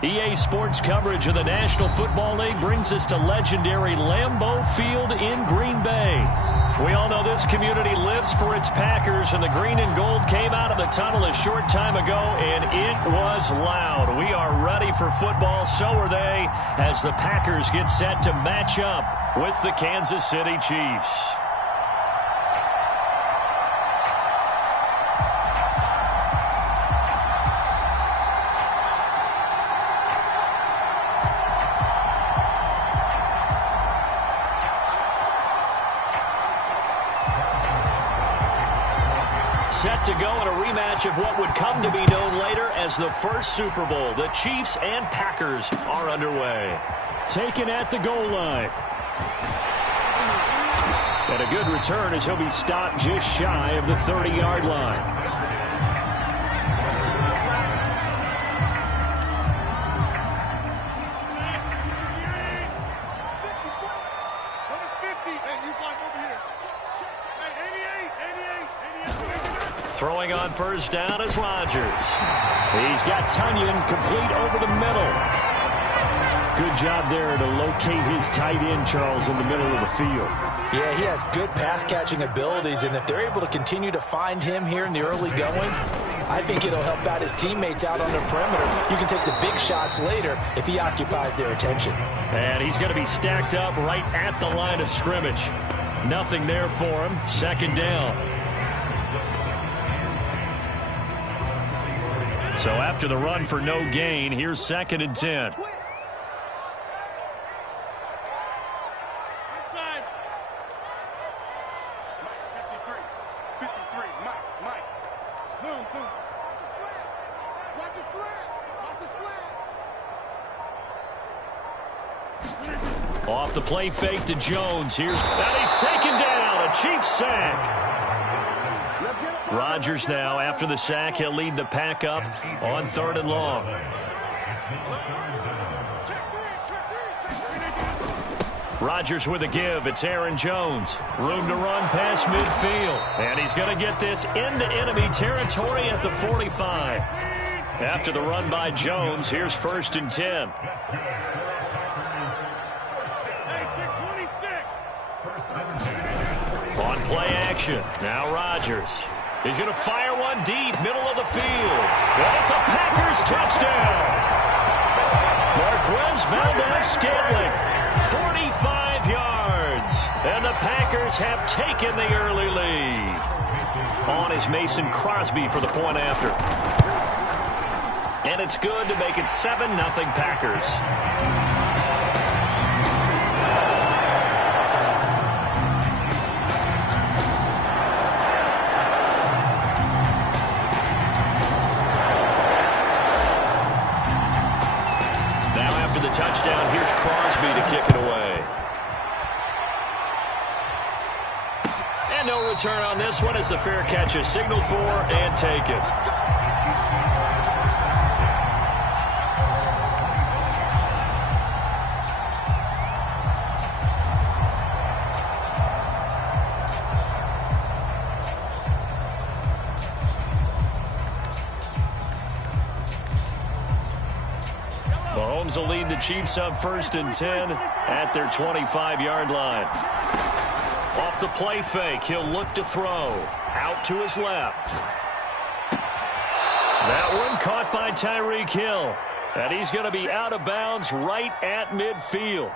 EA Sports coverage of the National Football League brings us to legendary Lambeau Field in Green Bay. We all know this community lives for its Packers, and the green and gold came out of the tunnel a short time ago, and it was loud. We are ready for football, so are they, as the Packers get set to match up with the Kansas City Chiefs. Set to go in a rematch of what would come to be known later as the first Super Bowl. The Chiefs and Packers are underway. Taken at the goal line. And a good return as he'll be stopped just shy of the 30-yard line. Throwing on first down is Rodgers. He's got Tunyon complete over the middle. Good job there to locate his tight end, Charles, in the middle of the field. Yeah, he has good pass-catching abilities, and if they're able to continue to find him here in the early going, I think it'll help out his teammates out on the perimeter. You can take the big shots later if he occupies their attention. And he's going to be stacked up right at the line of scrimmage. Nothing there for him. Second down. So after the run for no gain, here's 2nd and 10. Off the play fake to Jones. And he's taken down. A Chiefs sack. Rodgers now, after the sack, he'll lead the pack up on 3rd and long. Rodgers with a give. It's Aaron Jones. Room to run past midfield. And he's going to get this into enemy territory at the 45. After the run by Jones, here's 1st and 10. On play action. Now Rodgers. He's going to fire one deep, middle of the field. And it's a Packers touchdown. Marquez Valdez-Scantling, 45 yards. And the Packers have taken the early lead. On is Mason Crosby for the point after. And it's good to make it 7-0 Packers. Touchdown. Here's Crosby to kick it away. And no return on this one as the fair catch is signaled for and taken. Mahomes will lead the Chiefs up 1st and 10 at their 25-yard line. Off the play fake, he'll look to throw. Out to his left. That one caught by Tyreek Hill. And he's going to be out of bounds right at midfield.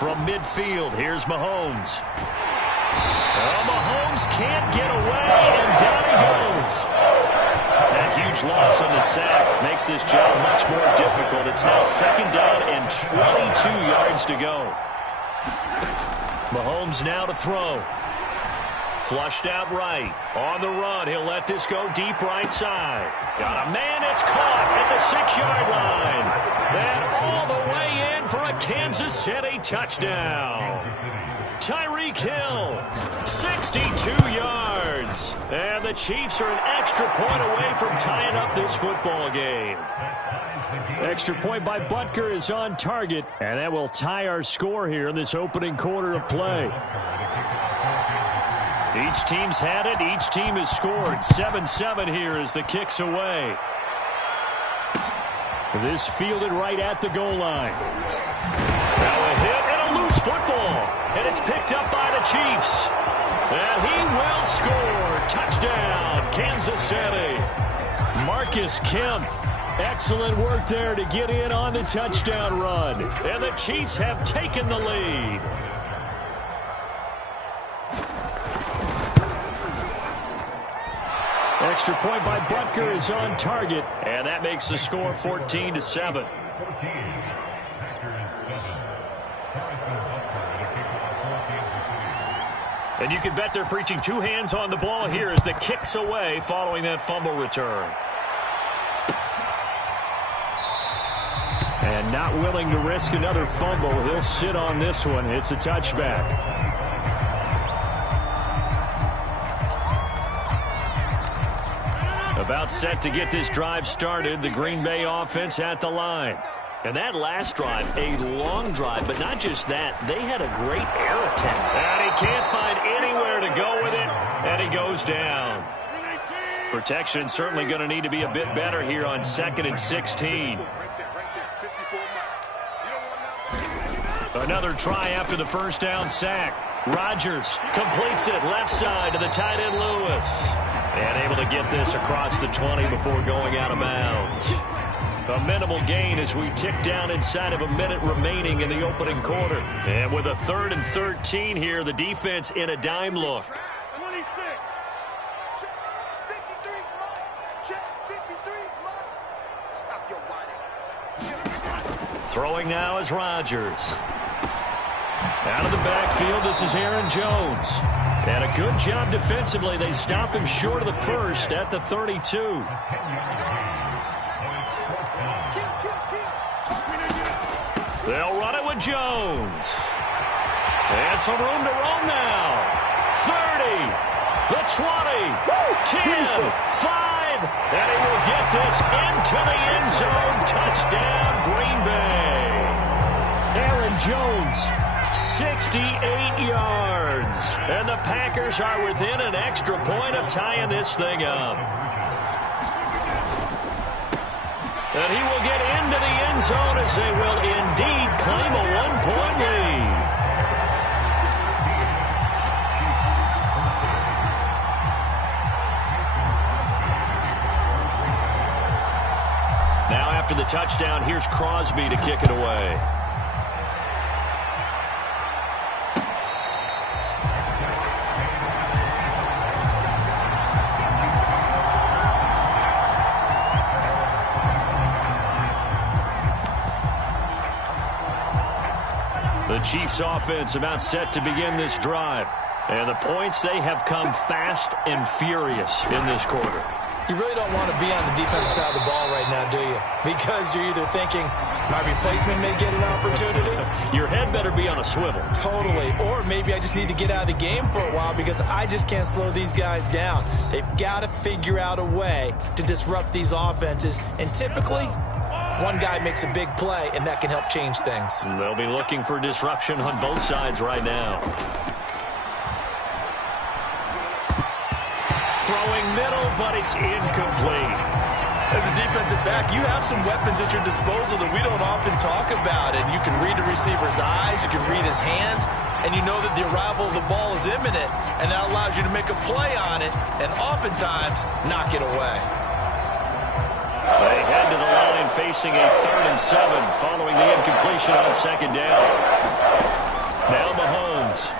From midfield, here's Mahomes. Oh, Mahomes can't get away, and down he goes. That huge loss on the sack makes this job much more difficult. It's now 2nd down and 22 yards to go. Mahomes now to throw. Flushed out right. On the run, he'll let this go deep right side. Got a man, it's caught at the 6-yard line. And all the way in for a Kansas City touchdown. Tyreek Hill, 62 yards. And the Chiefs are an extra point away from tying up this football game. Extra point by Butker is on target, and that will tie our score here in this opening quarter of play. Each team's had it. Each team has scored. 7-7 here as the kick's away. This fielded right at the goal line. Now a hit and a loose football. And it's picked up by the Chiefs. And he will score. Touchdown, Kansas City. Marcus Kemp. Excellent work there to get in on the touchdown run. And the Chiefs have taken the lead. Extra point by Butker is on target. And that makes the score 14-7. And you can bet they're preaching two hands on the ball here as the kick's away following that fumble return. And not willing to risk another fumble, he'll sit on this one. It's a touchback. About set to get this drive started, the Green Bay offense at the line. And that last drive, a long drive, but not just that, they had a great air attempt. And he can't find anywhere to go with it, and he goes down. Protection certainly going to need to be a bit better here on 2nd and 16. Another try after the first down sack. Rodgers completes it left side to the tight end Lewis. And able to get this across the 20 before going out of bounds. A minimal gain as we tick down inside of a minute remaining in the opening quarter. And with a 3rd and 13 here, the defense in a dime look. Throwing now is Rodgers. Out of the backfield, this is Aaron Jones. And a good job defensively. They stop him short of the first at the 32. They'll run it with Jones. And some room to roam now. 30, the 20, 10, 5, and he will get this into the end zone. Touchdown, Green Bay. Aaron Jones, 68 yards. And the Packers are within an extra point of tying this thing up. And he will get into the end zone as they will indeed claim a one-point lead. Now after the touchdown, here's Crosby to kick it away. The Chiefs offense about set to begin this drive. And the points, they have come fast and furious in this quarter. You really don't want to be on the defensive side of the ball right now, do you? Because you're either thinking, my replacement may get an opportunity. Your head better be on a swivel. Totally. Or maybe I just need to get out of the game for a while because I just can't slow these guys down. They've got to figure out a way to disrupt these offenses. And typically, one guy makes a big play, and that can help change things. They'll be looking for disruption on both sides right now. Throwing middle, but it's incomplete. As a defensive back, you have some weapons at your disposal that we don't often talk about. And you can read the receiver's eyes, you can read his hands, and you know that the arrival of the ball is imminent, and that allows you to make a play on it and oftentimes knock it away. They head to the line facing a 3rd and 7 following the incompletion on 2nd down. Now Mahomes.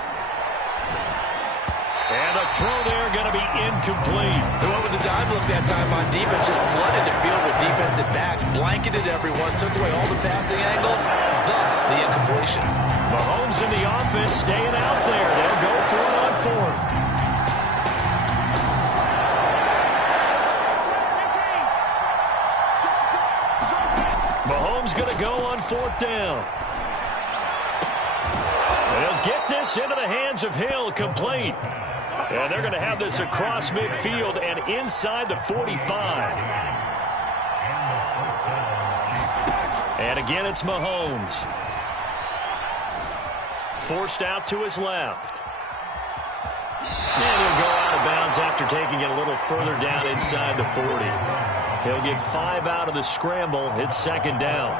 And the throw there going to be incomplete. Well, with the dime look that time on defense, just flooded the field with defensive backs, blanketed everyone, took away all the passing angles, thus the incompletion. Mahomes and the offense staying out there. They'll go for it on 4th. Mahomes going to go on 4th down. They'll get this into the hands of Hill, complete. And they're going to have this across midfield and inside the 45. And again, it's Mahomes. Forced out to his left. And he'll go out of bounds after taking it a little further down inside the 40. He'll get 5 out of the scramble. It's second down.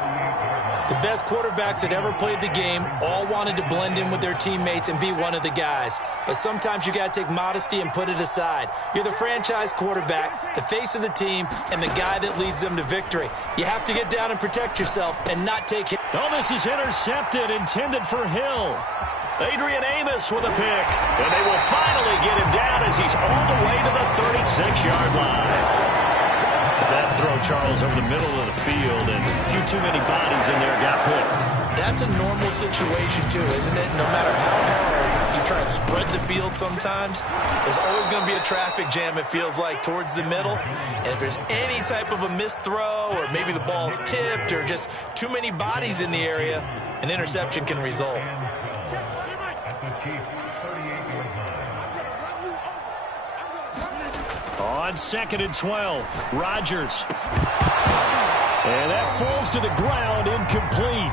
The best quarterbacks that ever played the game all wanted to blend in with their teammates and be one of the guys. But sometimes you got to take modesty and put it aside. You're the franchise quarterback, the face of the team, and the guy that leads them to victory. You have to get down and protect yourself and not take hit. Oh, this is intercepted, intended for Hill. Adrian Amos with a pick. And they will finally get him down as he's all the way to the 36-yard line. That throw, Charles, over the middle of the field, and a few too many bodies in there got picked. That's a normal situation, too, isn't it? No matter how hard you try and spread the field sometimes, there's always going to be a traffic jam, it feels like, towards the middle. And if there's any type of a missed throw, or maybe the ball's tipped, or just too many bodies in the area, an interception can result. On 2nd and 12, Rodgers. And that falls to the ground, incomplete.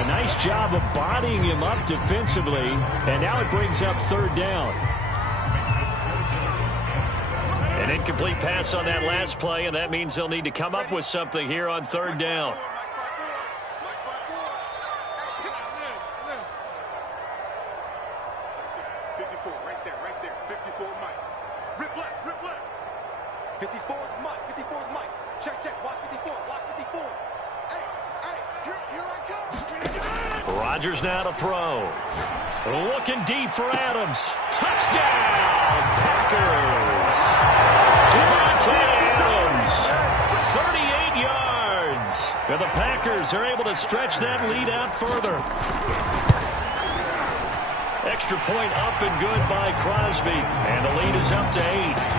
A nice job of bodying him up defensively, and now it brings up 3rd down. An incomplete pass on that last play, and that means they'll need to come up with something here on 3rd down. Rodgers now to throw. Looking deep for Adams. Touchdown, Packers. Davante Adams, 38 yards. And the Packers are able to stretch that lead out further. Extra point up and good by Crosby. And the lead is up to 8.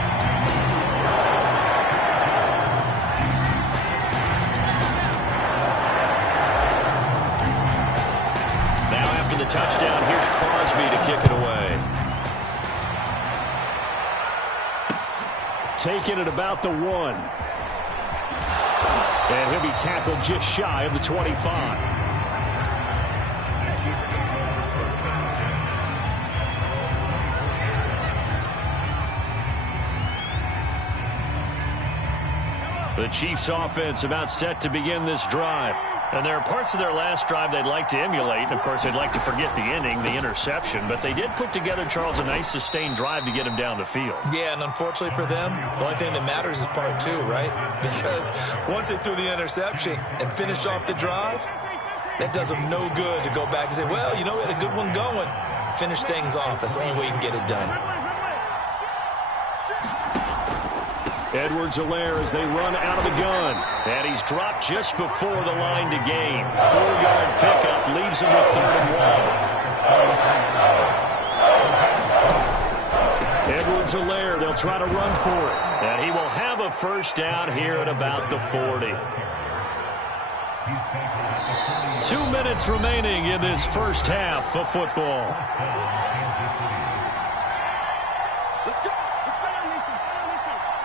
The touchdown, here's Crosby to kick it away. Taking it about the 1. And he'll be tackled just shy of the 25. The Chiefs offense about set to begin this drive. And there are parts of their last drive they'd like to emulate. And, of course, they'd like to forget the inning, the interception. But they did put together, Charles, a nice sustained drive to get him down the field. Yeah, and unfortunately for them, the only thing that matters is part 2, right? Because once they threw the interception and finished off the drive, that does them no good to go back and say, well, you know, we had a good one going. Finish things off. That's the only way you can get it done. Edwards-Helaire as they run out of the gun. And he's dropped just before the line to gain. 4-yard pickup leaves him with 3rd and 1. Edwards-Helaire, they'll try to run for it. And he will have a first down here at about the 40. 2 minutes remaining in this first half of football.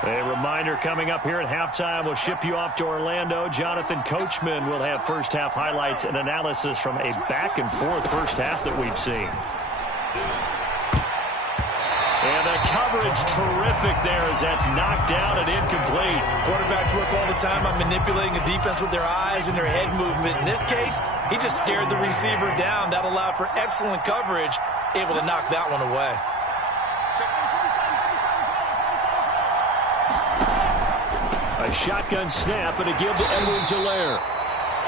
A reminder coming up here at halftime. We'll ship you off to Orlando. Jonathan Coachman will have first half highlights and analysis from a back-and-forth first half that we've seen. And the coverage terrific there as that's knocked down and incomplete. Quarterbacks work all the time on manipulating a defense with their eyes and their head movement. In this case, he just stared the receiver down. That allowed for excellent coverage, able to knock that one away. A shotgun snap and a give to Edwards-Helaire.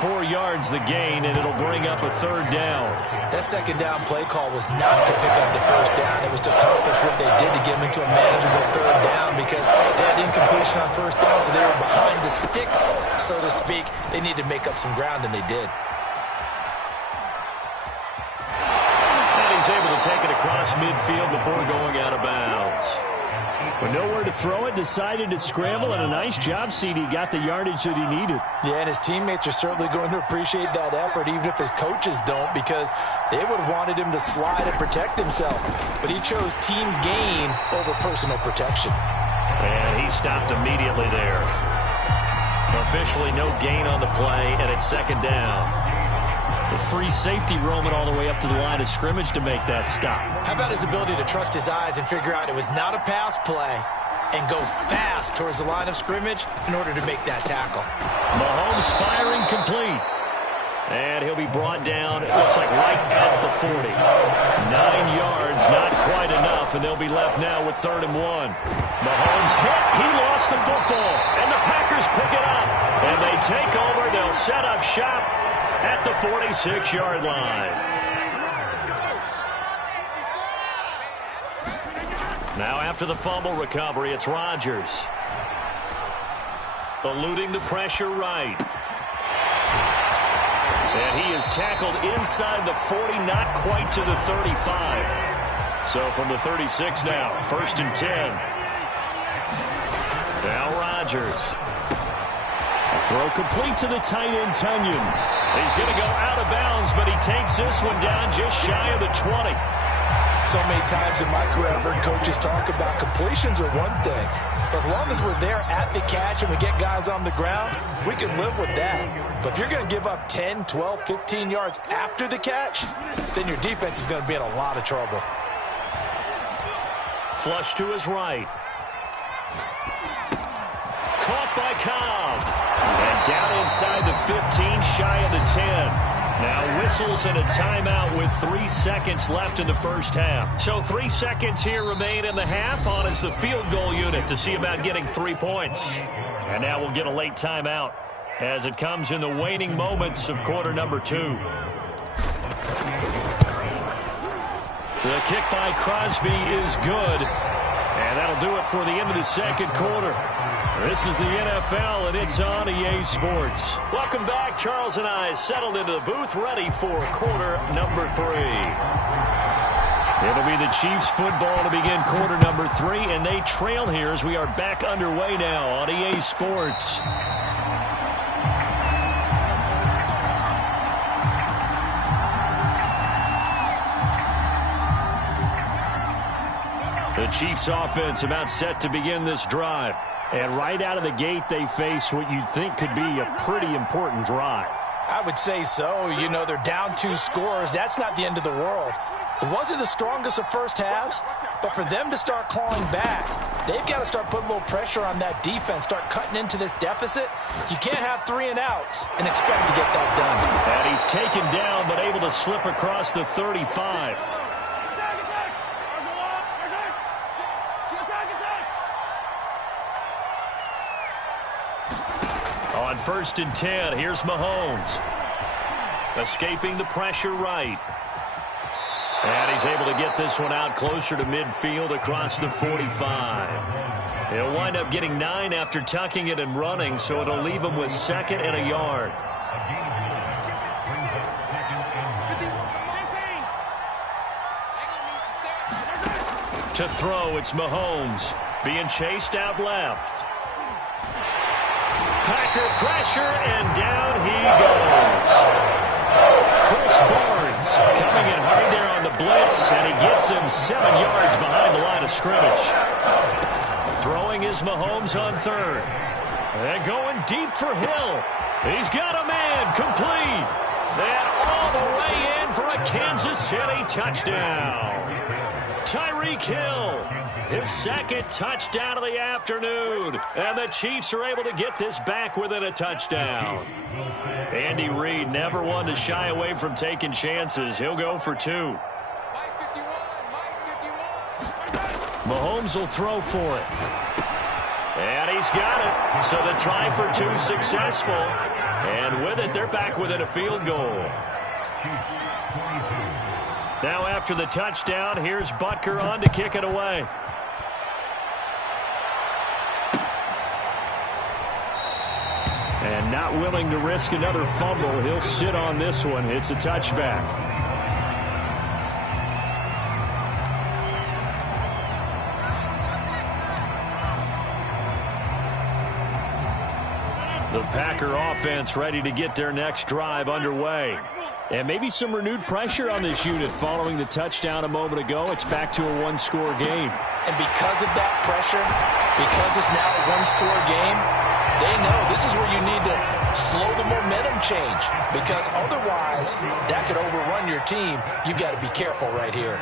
4 yards the gain, and it'll bring up a 3rd down. That 2nd down play call was not to pick up the first down. It was to accomplish what they did to get them into a manageable 3rd down because they had incompletion on first down, so they were behind the sticks, so to speak. They needed to make up some ground, and they did. And he's able to take it across midfield before going out of bounds. With nowhere to throw it, decided to scramble, and a nice job, CD. Got the yardage that he needed. Yeah, and his teammates are certainly going to appreciate that effort, even if his coaches don't, because they would have wanted him to slide and protect himself. But he chose team gain over personal protection. And he stopped immediately there. Officially no gain on the play, and it's second down. The free safety roaming all the way up to the line of scrimmage to make that stop. How about his ability to trust his eyes and figure out it was not a pass play and go fast towards the line of scrimmage in order to make that tackle. Mahomes firing complete. And he'll be brought down, it looks like right at the 40. 9 yards, not quite enough, and they'll be left now with 3rd and 1. Mahomes hit, he lost the football, and the Packers pick it up. And they take over, they'll set up shop at the 46-yard line. Now after the fumble recovery, it's Rodgers. Eluding the pressure right. And he is tackled inside the 40, not quite to the 35. So from the 36 now, 1st and 10. Now Rodgers. Throw complete to the tight end, Tunyon. He's going to go out of bounds, but he takes this one down just shy of the 20. So many times in my career I've heard coaches talk about completions are one thing. But as long as we're there at the catch and we get guys on the ground, we can live with that. But if you're going to give up 10, 12, 15 yards after the catch, then your defense is going to be in a lot of trouble. Flush to his right. Caught by Cobb. And down inside the 15, shy of the 10. Now whistles and a timeout with 3 seconds left in the first half. So 3 seconds here remain in the half. On is the field goal unit to see about getting 3 points. And now we'll get a late timeout as it comes in the waning moments of quarter number 2. The kick by Crosby is good. And that'll do it for the end of the second quarter. This is the NFL, and it's on EA Sports. Welcome back. Charles and I settled into the booth, ready for quarter number 3. It'll be the Chiefs football to begin quarter number 3, and they trail here as we are back underway now on EA Sports. The Chiefs offense about set to begin this drive. And right out of the gate, they face what you'd think could be a pretty important drive. I would say so. You know, they're down 2 scores. That's not the end of the world. It wasn't the strongest of first halves, but for them to start clawing back, they've got to start putting a little pressure on that defense, start cutting into this deficit. You can't have 3 and outs and expect to get that done. And he's taken down, but able to slip across the 35. On 1st and 10, here's Mahomes. Escaping the pressure right. And he's able to get this one out closer to midfield across the 45. He'll wind up getting 9 after tucking it and running, so it'll leave him with 2nd and a yard. To throw, it's Mahomes. Being chased out left. Packer pressure, and down he goes. Chris Barnes coming in hard there on the blitz, and he gets him 7 yards behind the line of scrimmage. Throwing is Mahomes on 3rd. And going deep for Hill. He's got a man, complete. And all the way in for a Kansas City touchdown. Tyreek Hill, his 2nd touchdown of the afternoon. And the Chiefs are able to get this back within a touchdown. Andy Reid never one to shy away from taking chances. He'll go for 2. Mahomes will throw for it. And he's got it. So the try for 2 successful. And with it, they're back within a field goal. Now after the touchdown, here's Butker on to kick it away. And not willing to risk another fumble, he'll sit on this one. It's a touchback. The Packer offense ready to get their next drive underway. And maybe some renewed pressure on this unit following the touchdown a moment ago. It's back to a 1-score game. And because of that pressure, because it's now a 1-score game, They know this is where you need to slow the momentum change, because otherwise that could overrun your team. You've got to be careful right here.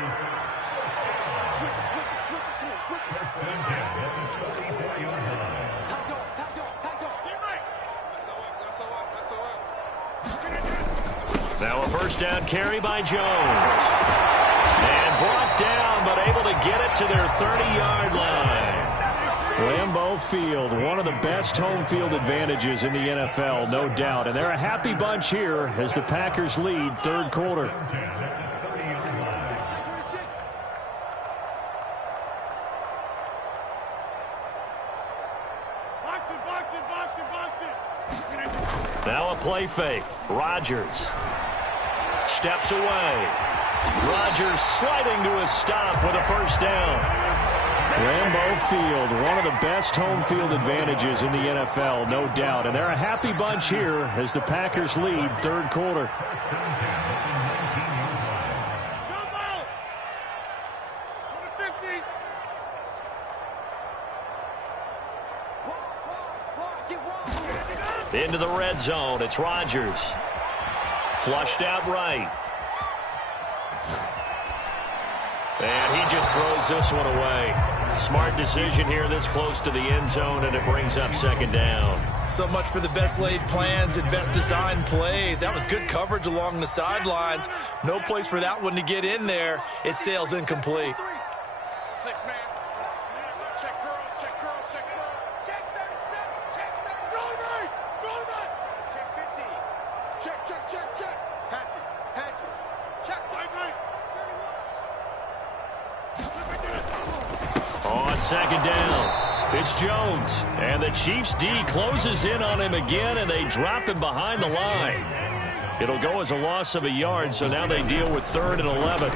Now a first down carry by Jones. And brought down, but able to get it to their 30-yard line. Lambeau Field, one of the best home field advantages in the NFL, no doubt. And they're a happy bunch here as the Packers lead third quarter. Now a play fake. Rodgers steps away. Rodgers sliding to a stop with a first down. Lambeau Field, one of the best home field advantages in the NFL, no doubt. And they're a happy bunch here as the Packers lead third quarter. Into the red zone, it's Rodgers. Flushed out right. And he just throws this one away. Smart decision here this close to the end zone, and it brings up second down. So much for the best laid plans and best designed plays. That was good coverage along the sidelines. No place for that one to get in there. It sails incomplete. 6-man. Check girls, check girls, check girls. Check 37, check 30. Go right, go right. Check 50. Check, check, check, check. Hatchet, hatchet. Check 5-9. On second down, it's Jones. And the Chiefs D closes in on him again, and they drop him behind the line. It'll go as a loss of a yard, so now they deal with 3rd and 11.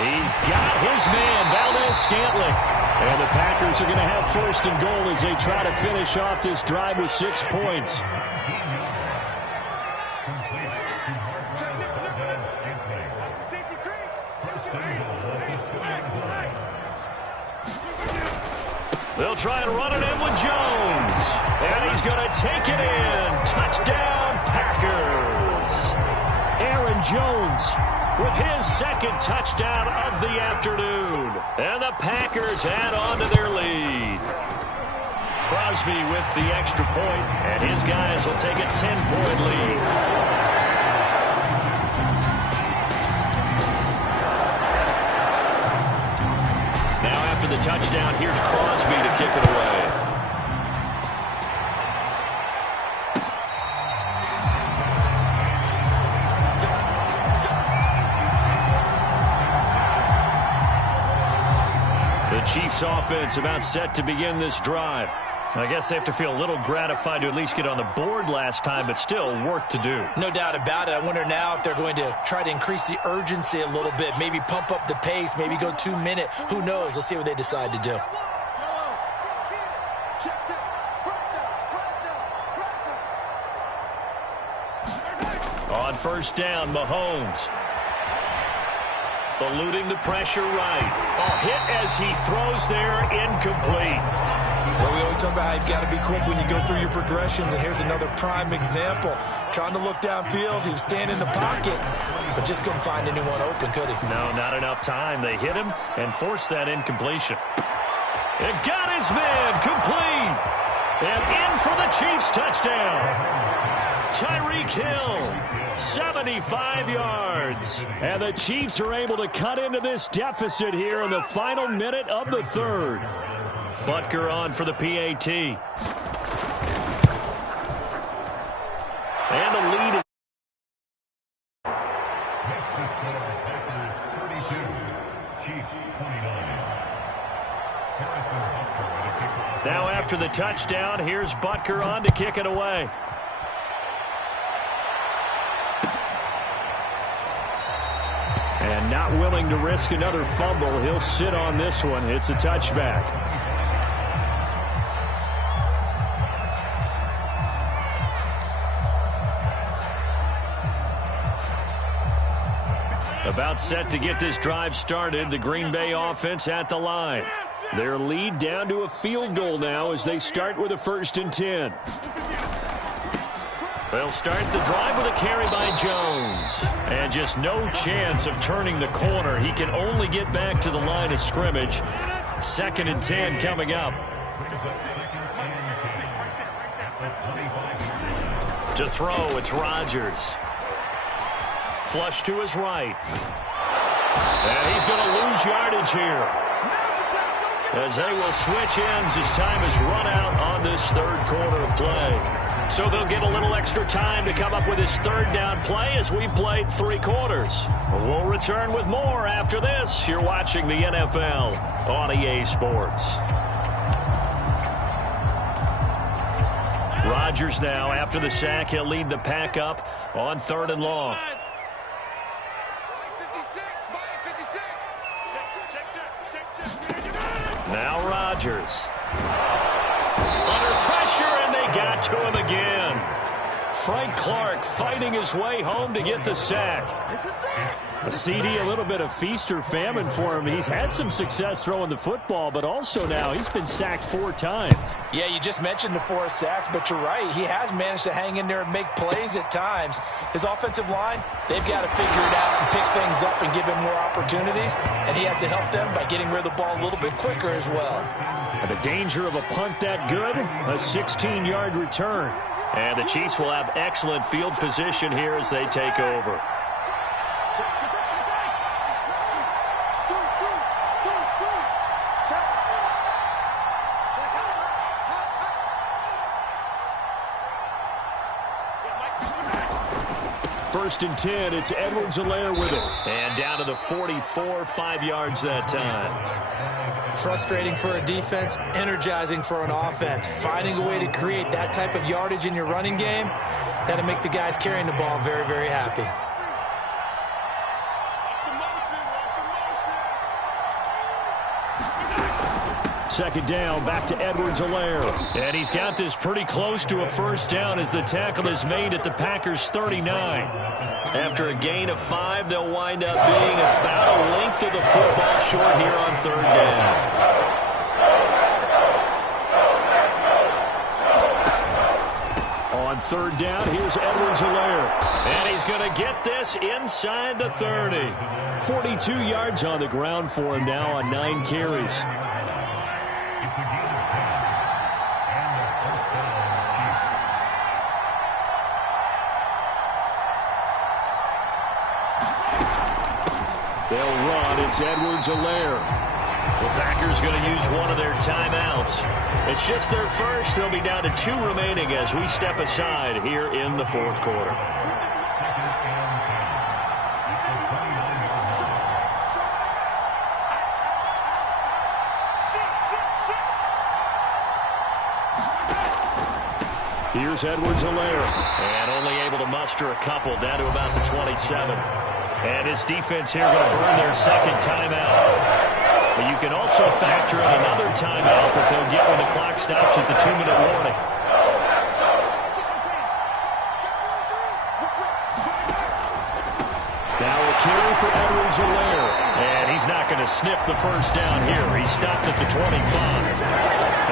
He's got his man, Valdes-Scantling. And the Packers are going to have 1st and goal as they try to finish off this drive with 6 points. They'll try and run it in with Jones. And he's going to take it in. Touchdown, Packers. Aaron Jones with his 2nd touchdown of the afternoon. And the Packers add on to their lead. Crosby with the extra point, and his guys will take a 10-point lead. The touchdown, here's Crosby to kick it away. The Chiefs offense about set to begin this drive. I guess they have to feel a little gratified to at least get on the board last time, but still work to do. No doubt about it. I wonder now if they're going to try to increase the urgency a little bit, maybe pump up the pace, maybe go 2-minute. Who knows? Let's see what they decide to do. On first down, Mahomes. Eluding the pressure right. A hit as he throws there, incomplete. Well, we always talk about how you've got to be quick when you go through your progressions, and here's another prime example. Trying to look downfield, he was standing in the pocket, but just couldn't find anyone open, could he? No, not enough time. They hit him and forced that incompletion. It got his man complete. And in for the Chiefs touchdown. Tyreek Hill, 75 yards. And the Chiefs are able to cut into this deficit here in the final minute of the 3rd. Butker on for the PAT. And the lead is... Now after the touchdown, here's Butker on to kick it away. And not willing to risk another fumble, he'll sit on this one. It's a touchback. About set to get this drive started. The Green Bay offense at the line. Their lead down to a field goal now as they start with a 1st and 10. They'll start the drive with a carry by Jones. And just no chance of turning the corner. He can only get back to the line of scrimmage. 2nd and 10 coming up. To throw, it's Rodgers. Flush to his right. And he's going to lose yardage here, as they will switch ends as time is run out on this 3rd quarter of play. So they'll get a little extra time to come up with his 3rd down play as we've played 3 quarters. We'll return with more after this. You're watching the NFL on EA Sports. Rodgers now, after the sack, he'll lead the pack up on 3rd and long. Now Rodgers. Under pressure, and they got to him again. Frank Clark fighting his way home to get the sack. A CD, a little bit of feast or famine for him. He's had some success throwing the football, but also now he's been sacked 4 times. Yeah, you just mentioned the 4 sacks, but you're right. He has managed to hang in there and make plays at times. His offensive line, they've got to figure it out and pick things up and give him more opportunities, and he has to help them by getting rid of the ball a little bit quicker as well. And the danger of a punt that good, a 16-yard return. And the Chiefs will have excellent field position here as they take over. First and 10, it's Edwards-Helaire with it. And down to the 44, 5 yards that time. Frustrating for a defense, energizing for an offense. Finding a way to create that type of yardage in your running game, that'll make the guys carrying the ball very, very happy. Second down, back to Edwards-Helaire. And he's got this pretty close to a 1st down as the tackle is made at the Packers' 39. After a gain of 5, they'll wind up being about a length of the football short here on 3rd down. On 3rd down, here's Edwards-Helaire. And he's going to get this inside the 30. 42 yards on the ground for him now on 9 carries. They'll run. It's Edwards-Helaire. The Packers going to use one of their timeouts. It's just their first. They'll be down to 2 remaining as we step aside here in the 4th quarter. Here's Edwards-Helaire. And only able to muster a couple down to about the 27. And his defense here going to burn their 2nd timeout. But you can also factor in another timeout that they'll get when the clock stops at the 2-minute warning. Now a carry for Edwards-Helaire. And he's not going to sniff the 1st down here. He stopped at the 25.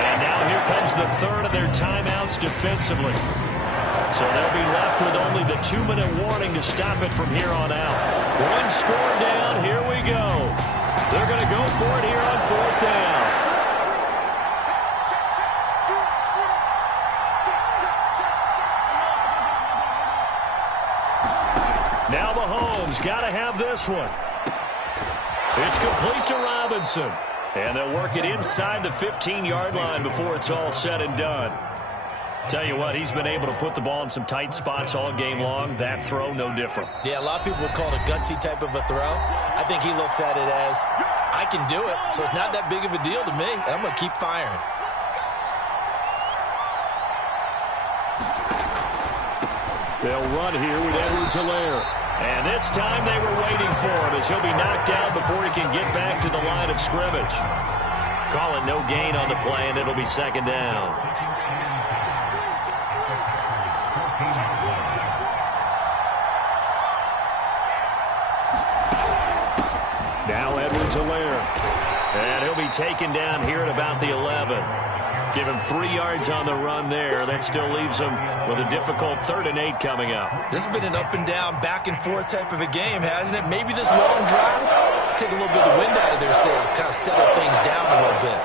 And now here comes the 3rd of their timeouts defensively. So they'll be left with only the 2-minute warning to stop it from here on out. 1 score down. Here we go. They're going to go for it here on 4th down. Now Mahomes got to have this one. It's complete to Robinson. And they'll work it inside the 15-yard line before it's all said and done. Tell you what, he's been able to put the ball in some tight spots all game long. That throw, no different. Yeah, a lot of people would call it a gutsy type of a throw. I think he looks at it as, I can do it, so it's not that big of a deal to me, and I'm going to keep firing. They'll run here with Edwards-Helaire. And this time they were waiting for him as he'll be knocked down before he can get back to the line of scrimmage. Call it no gain on the play, and it'll be 2nd down. Now Edwards-Helaire. And he'll be taken down here at about the 11. Give him 3 yards on the run there. That still leaves him with a difficult 3rd and 8 coming up. This has been an up-and-down, back-and-forth type of a game, hasn't it? Maybe this long drive, take a little bit of the wind out of their sails, kind of settle things down a little bit.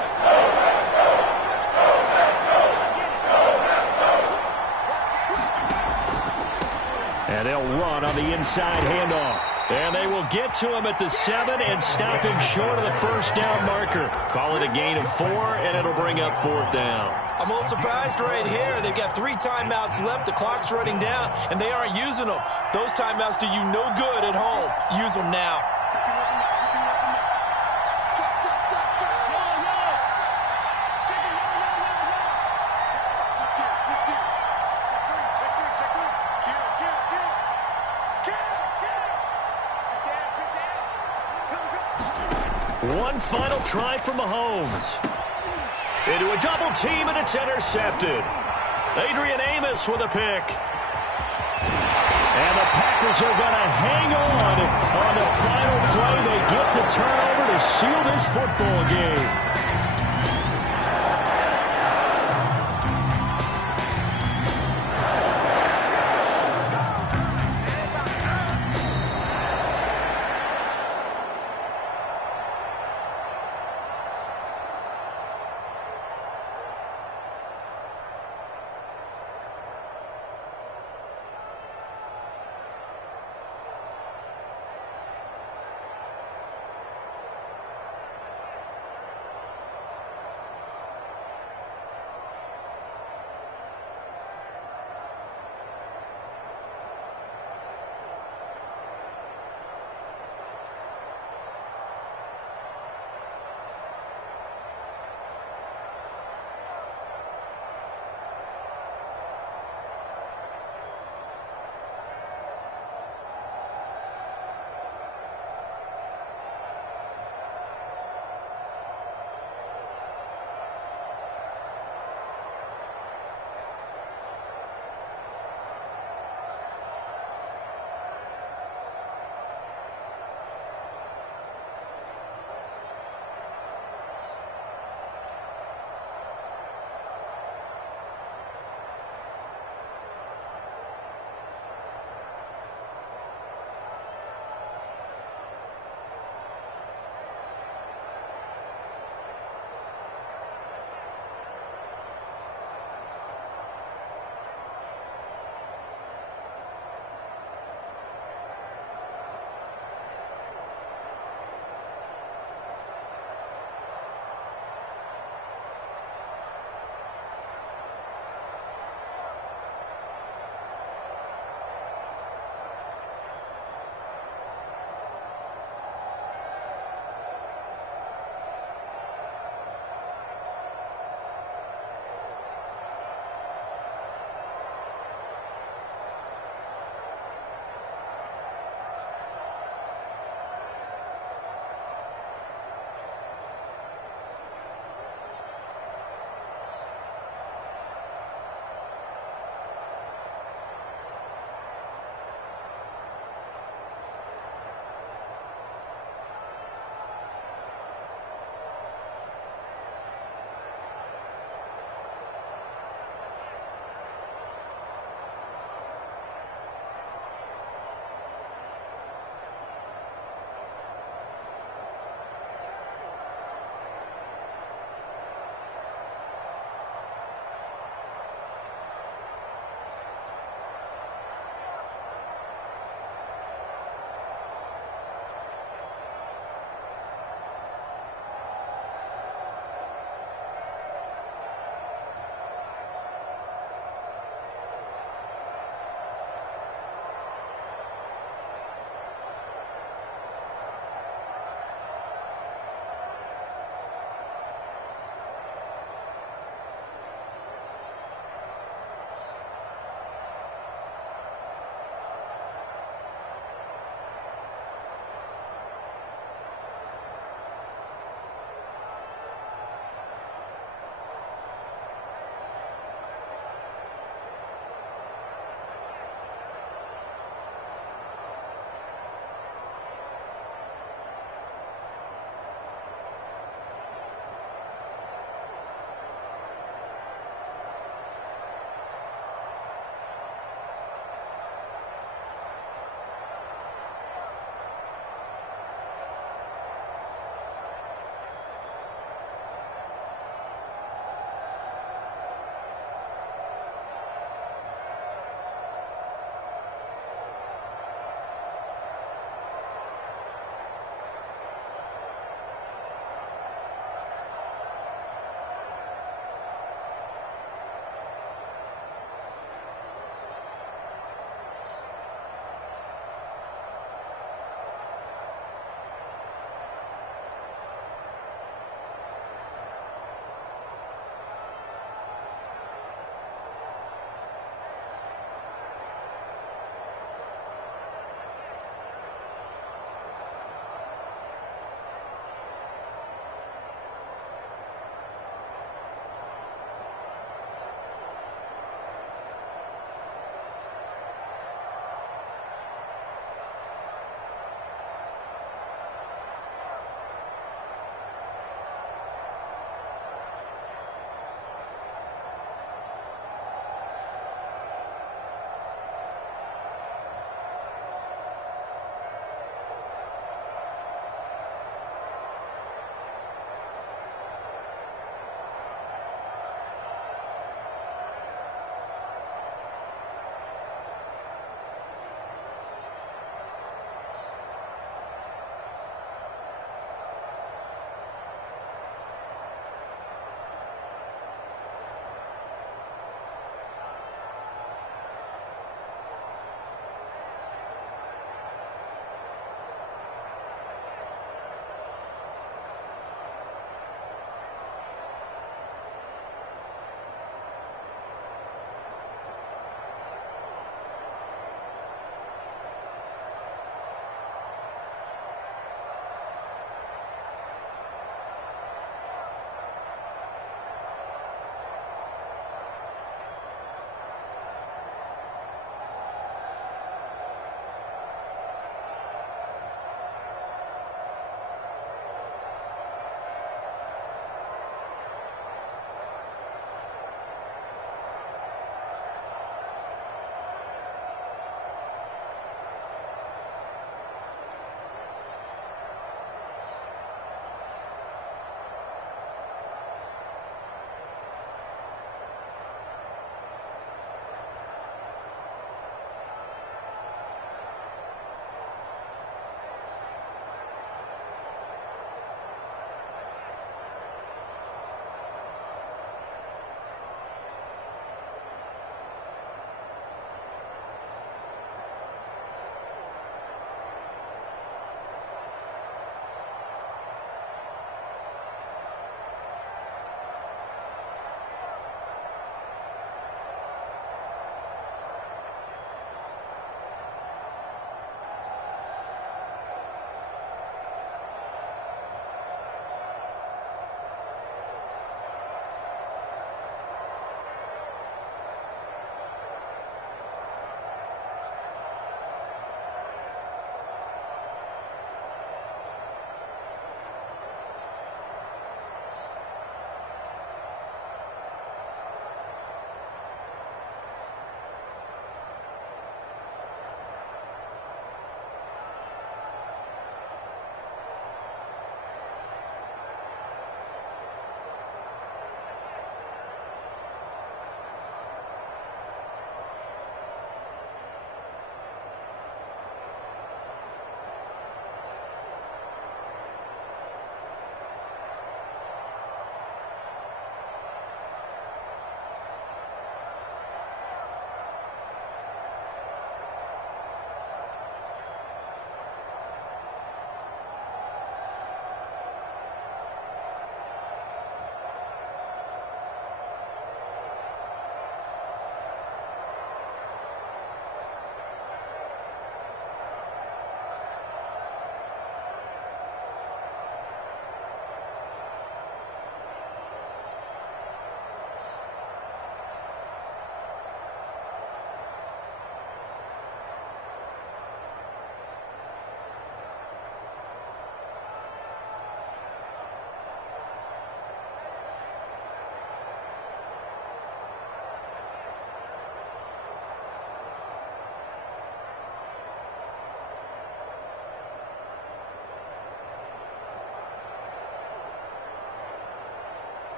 And they'll run on the inside handoff. And they will get to him at the 7 and stop him short of the first down marker. Call it a gain of 4, and it'll bring up 4th down. I'm a little surprised right here. They've got 3 timeouts left. The clock's running down, and they aren't using them. Those timeouts do you no good at home. Use them now. One final try from Mahomes. Into a double team, and it's intercepted. Adrian Amos with a pick. And the Packers are going to hang on the final play. They get the turnover to seal this football game.